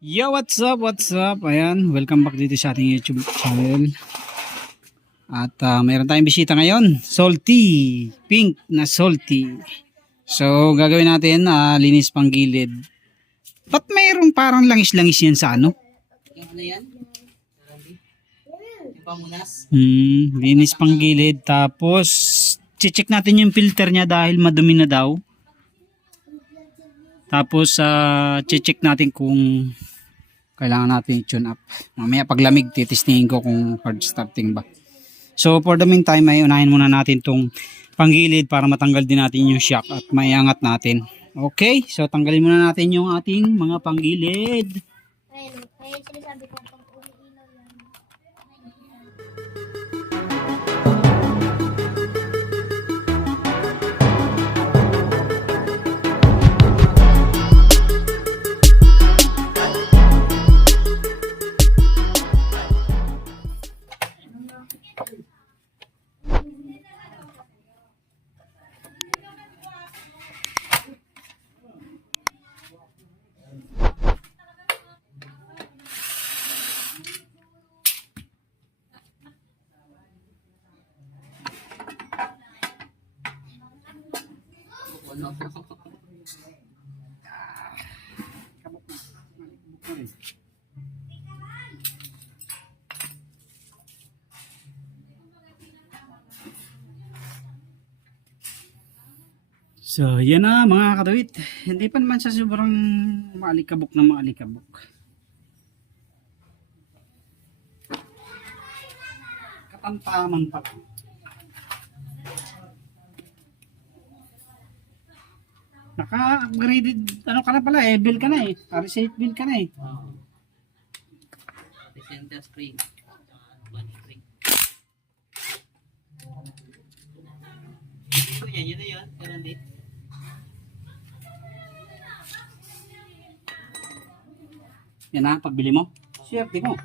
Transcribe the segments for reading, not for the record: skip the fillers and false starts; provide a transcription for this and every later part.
Yo, what's up? What's up? Ayan, welcome back dito sa ating YouTube channel. At mayroon tayong bisita ngayon, salty, pink na salty. So, gagawin natin linis pang gilid. Ba't mayroong parang langis-langis yan sa ano? Yung ano yan? Yung pamunas? Linis pang gilid. Tapos, check natin yung filter niya dahil madumi na daw. Tapos, check natin kung kailangan natin i-tune up. Mamaya paglamig, titistingin ko kung hard starting ba. So, for the meantime, ay unahin muna natin tong panggilid para matanggal din natin yung shock at maiangat natin. Okay, so tanggalin muna natin yung ating mga panggilid. Ayun, sinasabi ko pang umiilaw yan. Ano? So, yan na mga katuwit. Hindi pa naman siya sobrang maalikabok na maalikabok. Katamtaman pa lang. Naka-upgraded, ano ka na pala eh, bill ka na eh. Reset bill ka na eh. Center screen. Body screen. Ito yan, yun na yun. Ganun din. Yan na, pagbili mo. Swerte mo.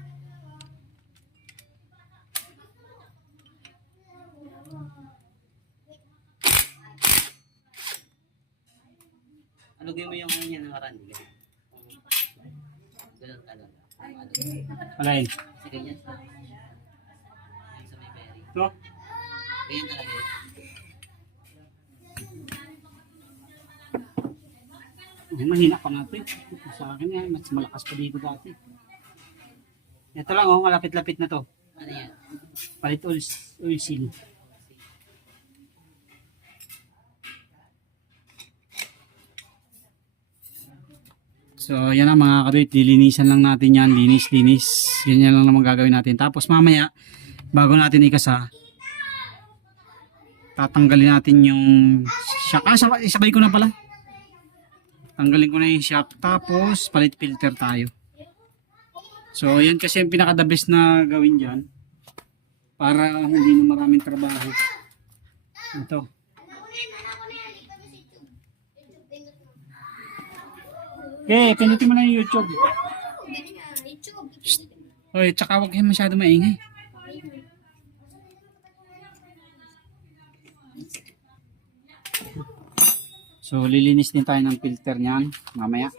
Alugin mo yung ano niya ng aran. Ganun ka lang. Alay. Kasi ganyan sa may bearing. So, Ganyan talaga yun. mahina pa nga ito eh. Sa akin eh, mas malakas pa dito dati. Ito lang oh, malapit-lapit na to. Ano yan? Palit oil seal. So, yan na mga katuwit. Lilinisan lang natin yan. Linis. Ganyan lang naman gagawin natin. Tapos mamaya, bago natin ikasa, tatanggalin natin yung shock. Isabay ko na pala. Tanggalin ko na yung shock. Tapos, palit filter tayo. So, yan kasi yung pinaka-the best na gawin dyan. Para hindi na maraming trabaho. Ito. Okay, pinutin mo na yung YouTube. Oy, tsaka huwag kayo masyado maingay. So, lilinis din tayo ng filter niyan mamaya.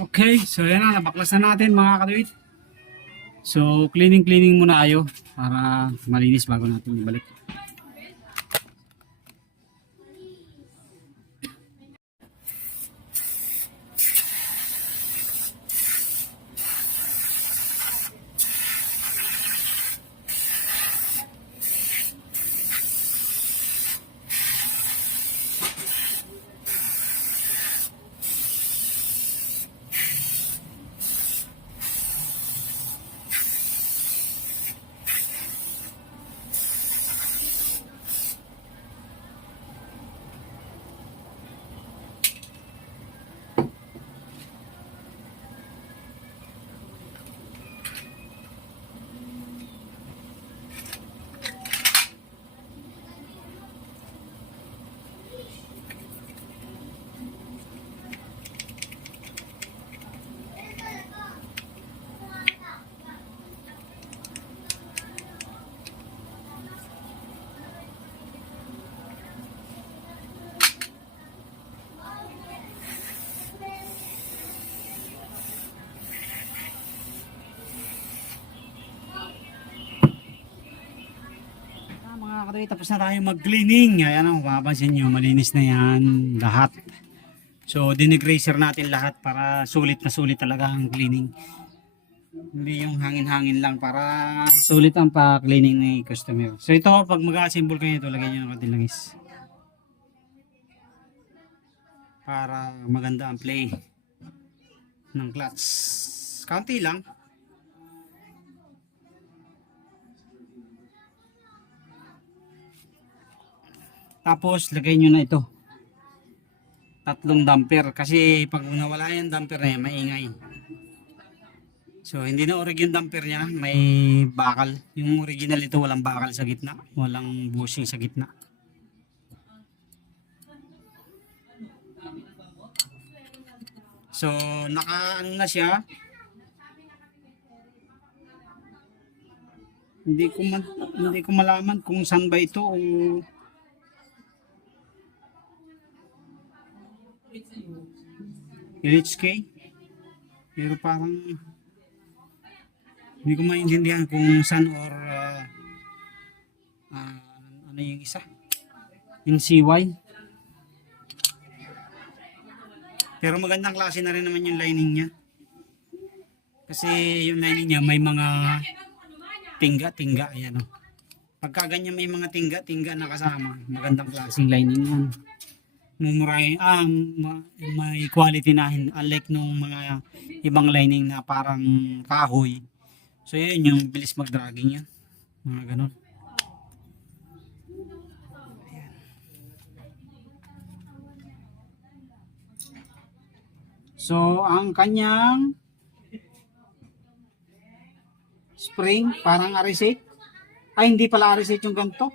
Okay, so yan na, nabaklas na natin mga kaduit. So, cleaning muna tayo para malinis bago natin ibalik. Mga kadoy, tapos na tayo mag-cleaning. Ayan o, mapapansin nyo, malinis na yan lahat. So, dinig-racer natin lahat para sulit na sulit talaga ang cleaning. Hindi yung hangin-hangin lang, para sulit ang pa-cleaning ni customer. So, ito, pag mag-assemble kayo ito, lagyan nyo ng konting langis. Para maganda ang play ng clutch. Kaunti lang. Tapos lagay nyo na ito, 3 damper, kasi pag nawala yung damper na yan, maingay. So hindi na orig yung damper niya, may bakal. Yung original ito walang bakal sa gitna, walang bushing sa gitna. So naka ano na siya, hindi ko malaman kung saan ba ito o LHK, pero parang hindi ko maintindihan kung saan or ano yung isa, yung CY. Pero magandang klase na rin naman yung lining niya, kasi yung lining niya may mga tingga, ayan o. Pagka ganyan may mga tingga na kasama, magandang klaseng lining yan. Mumuray, may quality na, unlike nung mga ibang lining na parang kahoy. So yun yung bilis mag-dragging yan, mga ganon. Ayan. So ang kanyang spring parang arisate, ay hindi pala arisate yung ganito.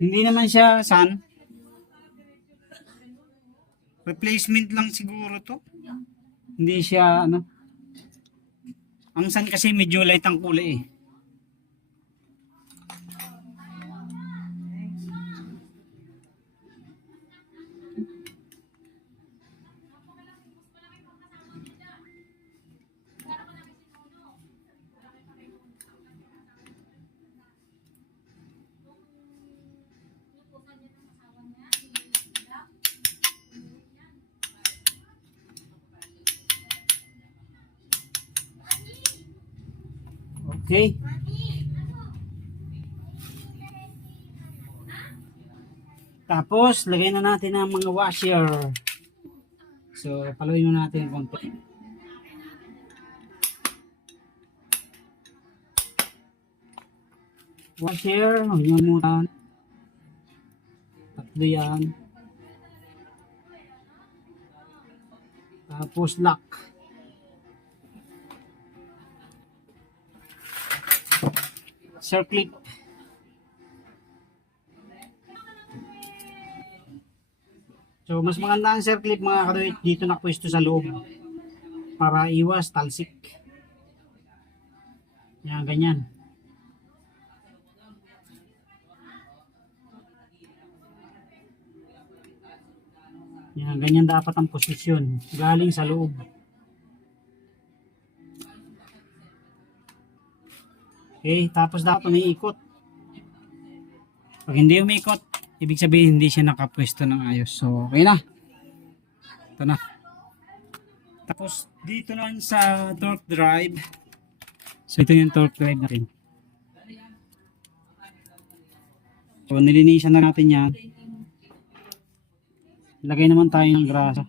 Hindi naman siya sun. Replacement lang siguro to. Hindi siya ano. Ang sun kasi medyo light ang kulay eh. Okay. Tapos, lagay na natin ang mga washer. So, paluin na natin konti. Washer, huwag muna. 3 yan. Tapos, lock. Circlip. So mas maganda ang circlip mga kadoy dito nakapwesto sa loob para iwas talsik. Yan, ganyan. Yan, ganyan dapat ang posisyon. Galing sa loob. Okay, tapos dapat umiikot. Pag hindi umiikot, ibig sabihin hindi siya nakapwesto ng ayos. So, okay na. Ito na. Tapos, dito naman sa torque drive. So, ito yung torque drive natin. So, nilinisan na natin yan. Lagay naman tayo ng grasa.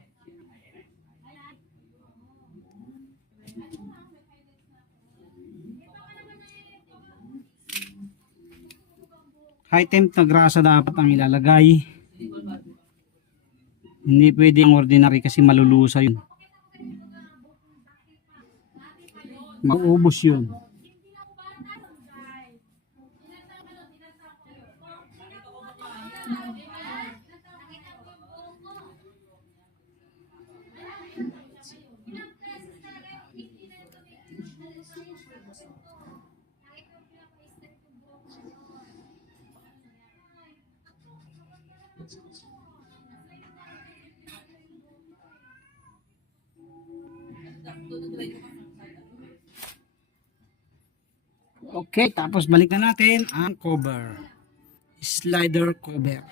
High temp na grasa dapat ang ilalagay. Hindi pwede ang ordinary kasi malulusa yun. Mauubos yun. Okay, tapos balik na natin ang cover. Slider cover.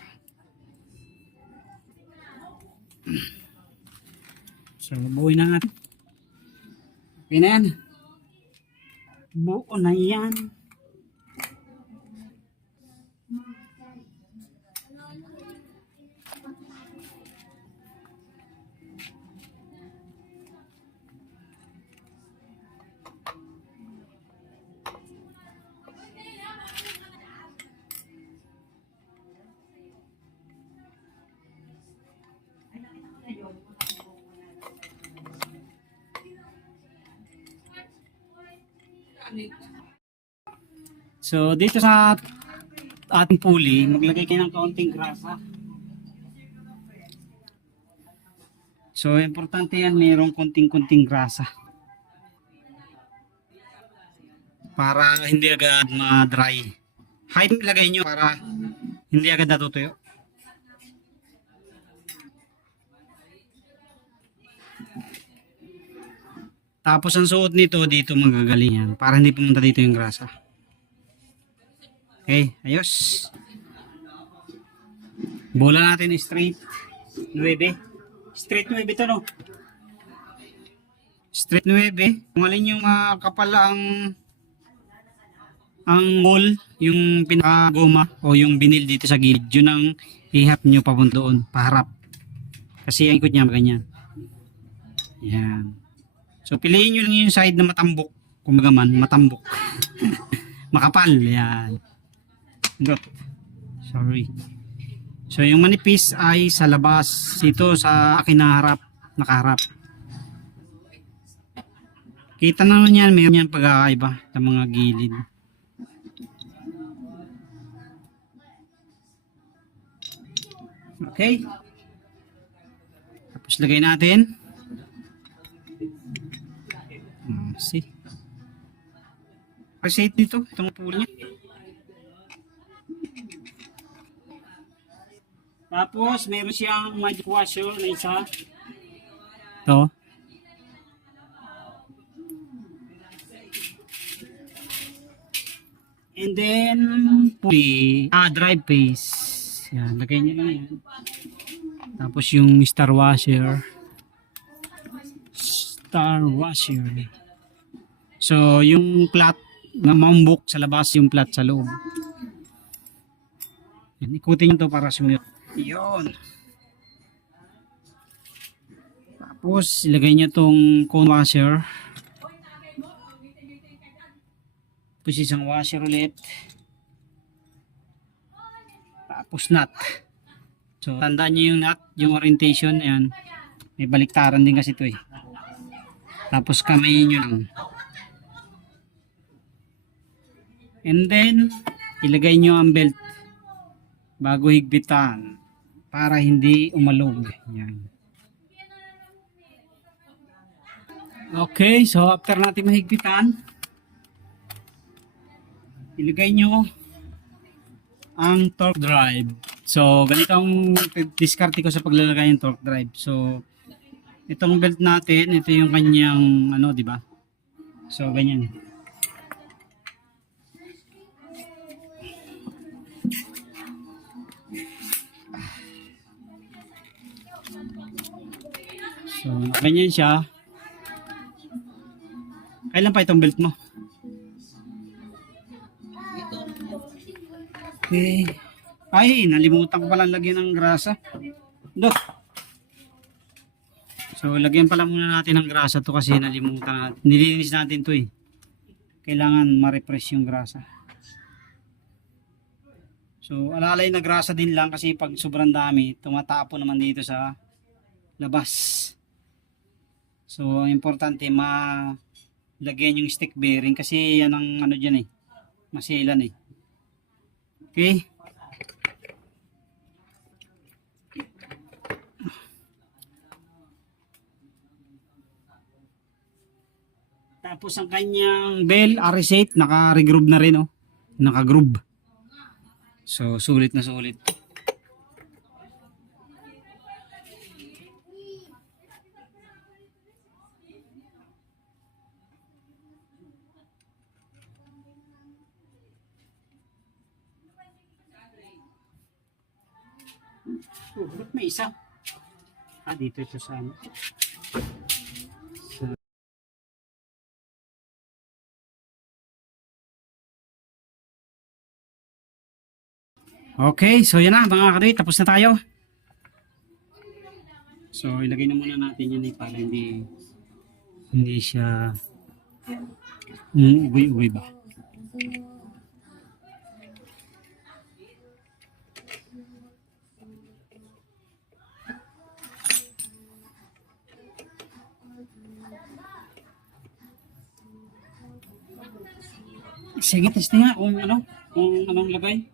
So, buuin na natin. Okay na yan. Buo na yan. So, dito sa ating pulley, maglagay kayo ng kaunting grasa. So, importante yan, mayroong konting-konting grasa. Para hindi agad ma-dry. High lagay nyo para hindi agad natutuyo. Tapos ang suot nito dito magagaling yan para hindi pumunta dito yung grasa. Okay, ayos. Bola natin straight 9. Straight 9 ito no. Straight 9. Kung alin yung kapal ang wall, yung pinaka-goma o yung binil dito sa gilid, yun ang ihap nyo papunta doon, paharap. Kasi ang ikot niya ganyan. Yan. So piliin nyo lang yung side na matambok. Kumbaga man, matambok. Makapal. Yan. Good. Sorry. So yung manipis ay sa labas. Ito sa akin na harap. Nakaharap. Kita naman yan. Mayroon yan pagkakaiba sa mga gilid. Okay. Tapos lagay natin. See. Reset dito, itong pulley niya. Tapos, meron siyang magic washer na isa. Ito. And then, pulley. Drive phase. Yan, lagay niyo lang yan. Tapos yung star washer. Star washer. So, yung plat na mambuk sa labas, yung plat sa loob. Yan, ikutin nyo to para sumiyot. Yun. Tapos, ilagay nyo tong cone washer. Tapos isang washer ulit. Tapos nut. So, tandaan nyo yung nut, yung orientation. Yan. May baliktaran din kasi ito eh. Tapos kamay nyo lang. And then, ilagay nyo ang belt bago higpitan para hindi umalog. Yan. Okay, so after natin mahigpitan, ilagay nyo ang torque drive. So, ganito ang diskarte ko sa paglalagay ng torque drive. So, itong belt natin, ito yung kanyang, ano, di ba? So, ganyan. So, ganyan siya. Kailan pa itong belt mo? Okay. Ay, nalimutan ko pala lagyan ng grasa. Dok. So, lagyan pala muna natin ng grasa to kasi nalimutan natin. Nilinis natin to eh. Kailangan ma-refresh yung grasa. So, alalay na grasa din lang kasi pag sobrang dami, tumatapo naman dito sa labas. So, ang importante lagyan yung stick bearing kasi yan ang ano dyan eh. Masilan eh. Okay. Tapos ang kanyang bell, RS8, naka-regroove na rin, oh. Naka-groove. So, sulit na sulit. Oh, ba't may isa? Ah, dito ito sa ano. Okay, so yan na mga kadoy, tapos na tayo. So ilagay na muna natin yan para hindi siya ugoy-ugoy ba. Sige, test nga kung anong lagay.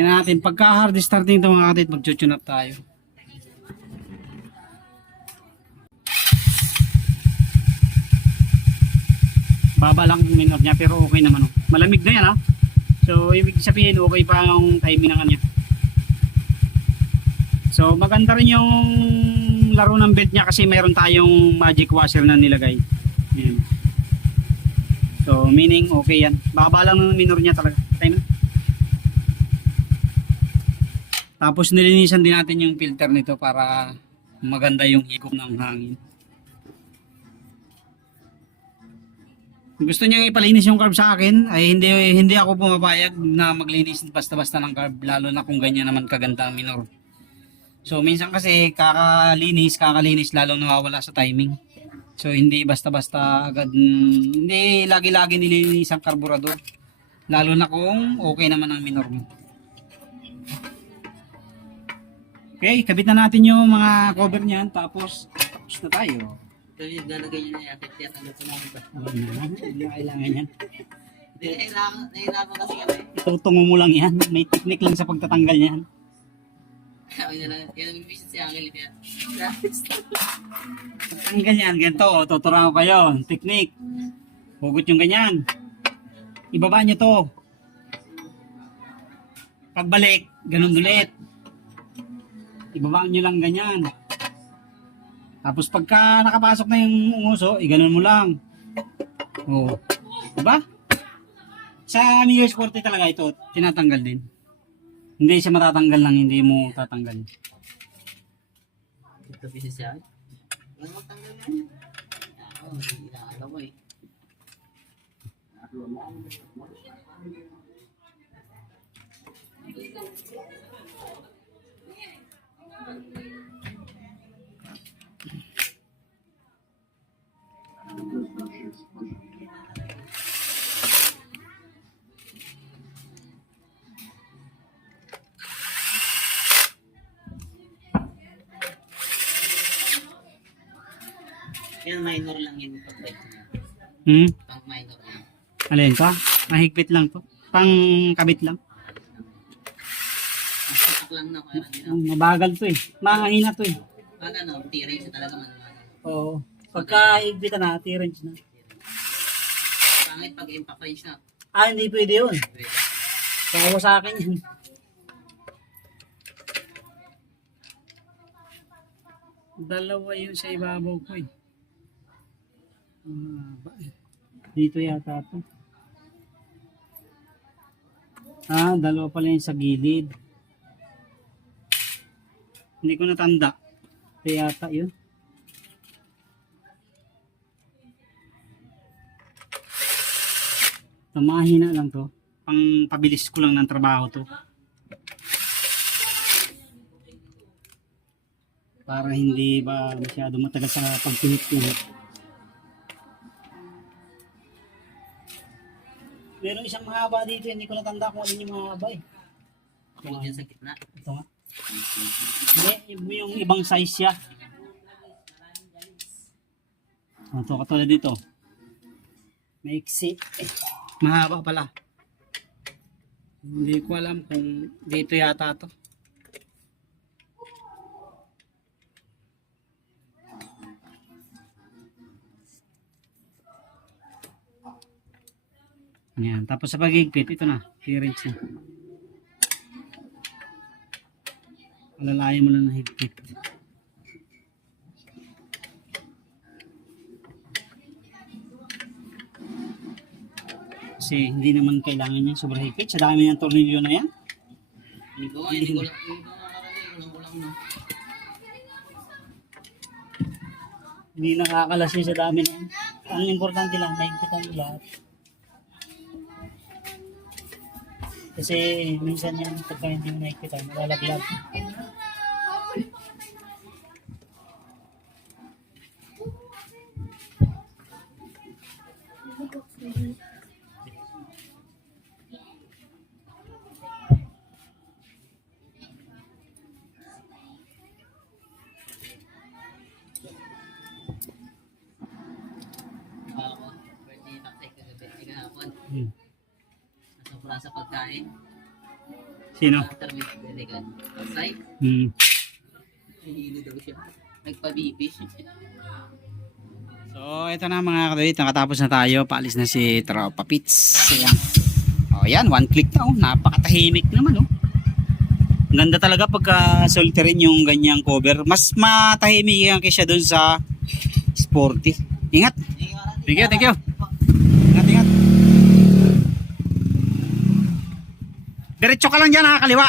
Yan natin, pagka hard starting ito mga katit, mag-tune up tayo. Baba lang yung minor niya pero okay naman. Oh. Malamig na yan ha. So ibig sabihin okay pa ang timing ng kanya. So maganda rin yung laro ng belt niya kasi mayroon tayong magic washer na nilagay. Yan. So meaning okay yan. Baba lang ng minor niya talaga. Time. Tapos nilinisan din natin yung filter nito para maganda yung higop ng hangin. Kung gusto niyang ipalinis yung carb sa akin, ay hindi ako pumapayag na maglinis basta-basta ng carb, lalo na kung ganyan naman kaganda ang minor. So minsan kasi kakalinis lalong nawawala sa timing. So hindi basta-basta agad, hindi lagi-lagi nililinis ang karburador, lalo na kung okay naman ang minor mo. Okay, kabit na natin yung mga cover niyan, tapos na tayo. Ito yung lalagay nyo na yakit yan. Ano po namin ba? Hindi na kailangan yan. Nahirapan kasi kami. Tutungo mo lang yan. May technique lang sa pagtatanggal niyan. Kaya nang visit si Angel yan. Pagtanggal yan, ganito. Tuturuan ko kayo. Technique. Hugot yung ganyan. Ibaba nyo to. Pagbalik, ganun ulit. Ibaba nyo lang ganyan. Tapos pagka nakapasok na yung uso, ganun mo lang. Oo. Diba? Sa New Year's 40 talaga ito, tinatanggal din. Hindi siya matatanggal lang, hindi mo tatanggal. Ito visit si Angel. Ano magtanggal na yan? Oo, hindi na alam mo eh. Yan, minor lang yun pag-bike niya. Pang minor lang. Alin ka? Mahigpit lang to. Pang kabit lang. Masapak lang na kaya hindi na. Mabagal to eh. Mahina to eh. Pag ano, T-range na talaga man. Oo. Pagka higpit na, T-range na. Pangit pag impact range na. Hindi pwede yun. Kawa sa akin yun. Dalawa yun sa ibabaw ko eh. Dito yata ito. Dalawa pala yun sa gilid. Hindi ko natanda. Ito yata yun. Mahina lang to. Pang pabilis ko lang ng trabaho to. Para hindi ba masyado matagal sa pagpinit-pinit. Meron isang mahaba dito, hindi ko natanda kung alin yung mahaba eh. Yung dyan sa gitna. Ito nga. Hindi, yung ibang size siya. Ito, katulad dito. Maiksi. Mahaba pala. Hindi ko alam kung dito yata to. Ayan. Tapos sa pagigpit, ito na. Clearance na. Alalayan mo lang ng higpit. Kasi hindi naman kailangan niya sobrang higpit. Sa dami ng tornilyo na yan. Hindi ko lang nakarating. No. Hindi nakakalas yun sa dami na yan. Ang importante lang, mahigpitan mo lahat. Kasi minsan yan pagka hindi mo mahigpitan, malalaglag. Ako, birthday natin kagabi kahapon. Hmm. Nasobra sa pagkain. Sino? After may deligan. Outside, hihilo daw siya. Nagpa-BP. So, ito na mga kadawit. Nakatapos na tayo. Paalis na si Tropa Pits. Ayan. O, yan. One click na. Oh. Napakatahimik naman. Oh. Ang ganda talaga pagka solterin yung ganyang cover. Mas matahimik yan kaysa dun sa sporty. Ingat. Thank you, thank you. Ingat, ingat. Diretso ka lang dyan, nakakaliwa.